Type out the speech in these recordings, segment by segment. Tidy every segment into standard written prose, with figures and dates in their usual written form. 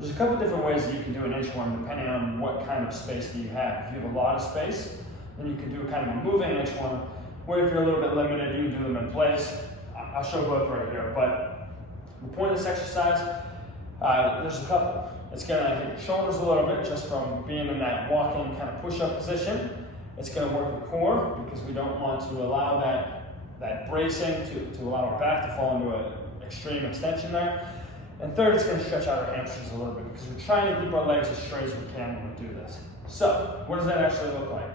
There's a couple different ways that you can do an inchworm depending on what kind of space that you have. If you have a lot of space, then you can do kind of a moving inchworm, where if you're a little bit limited, you can do them in place. I'll show both right here, but the point of this exercise, there's a couple. It's gonna hit your shoulders a little bit just from being in that walking kind of push-up position. It's gonna work the core because we don't want to allow that bracing to allow our back to fall into an extreme extension there. And third, it's gonna stretch out our hamstrings a little bit because we're trying to keep our legs as straight as we can when we do this. So, what does that actually look like?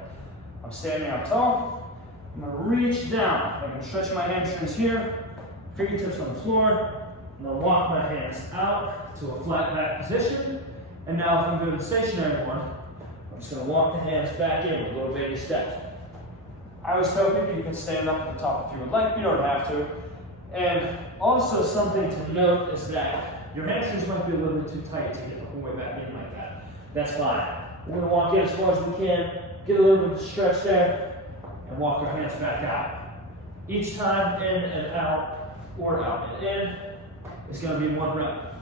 I'm standing up tall. I'm gonna reach down. I'm gonna stretch my hamstrings here, fingertips on the floor. I'm gonna walk my hands out to a flat back position. And now if I'm doing the stationary one, I'm just gonna walk the hands back in with little baby steps. I always tell people you can stand up at the top if you would like, you don't have to. And also something to note is that your hamstrings might be a little bit too tight to get the whole way back in like that. That's fine. We're gonna walk in as far as we can, get a little bit of stretch there, and walk our hands back out. Each time in and out, or out and in, is gonna be 1 rep.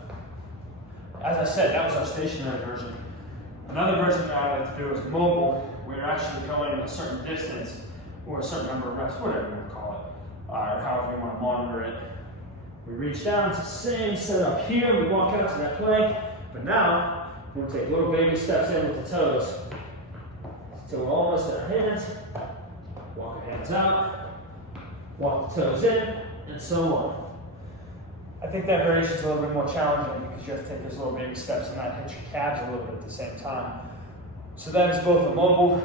As I said, that was our stationary version. Another version that I like to do is mobile, where you're actually going a certain distance, or a certain number of reps, whatever you want to call it, or however you want to monitor it. We reach down, it's the same setup here, we walk out to that plank, but now we're going to take little baby steps in with the toes. Until we're almost at our hands, walk our hands out, walk the toes in, and so on. I think that variation is a little bit more challenging because you have to take those little baby steps and not hit your calves a little bit at the same time. So that is both a mobile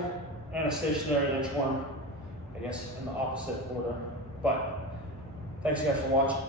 and a stationary inchworm, I guess in the opposite order. But thanks guys for watching.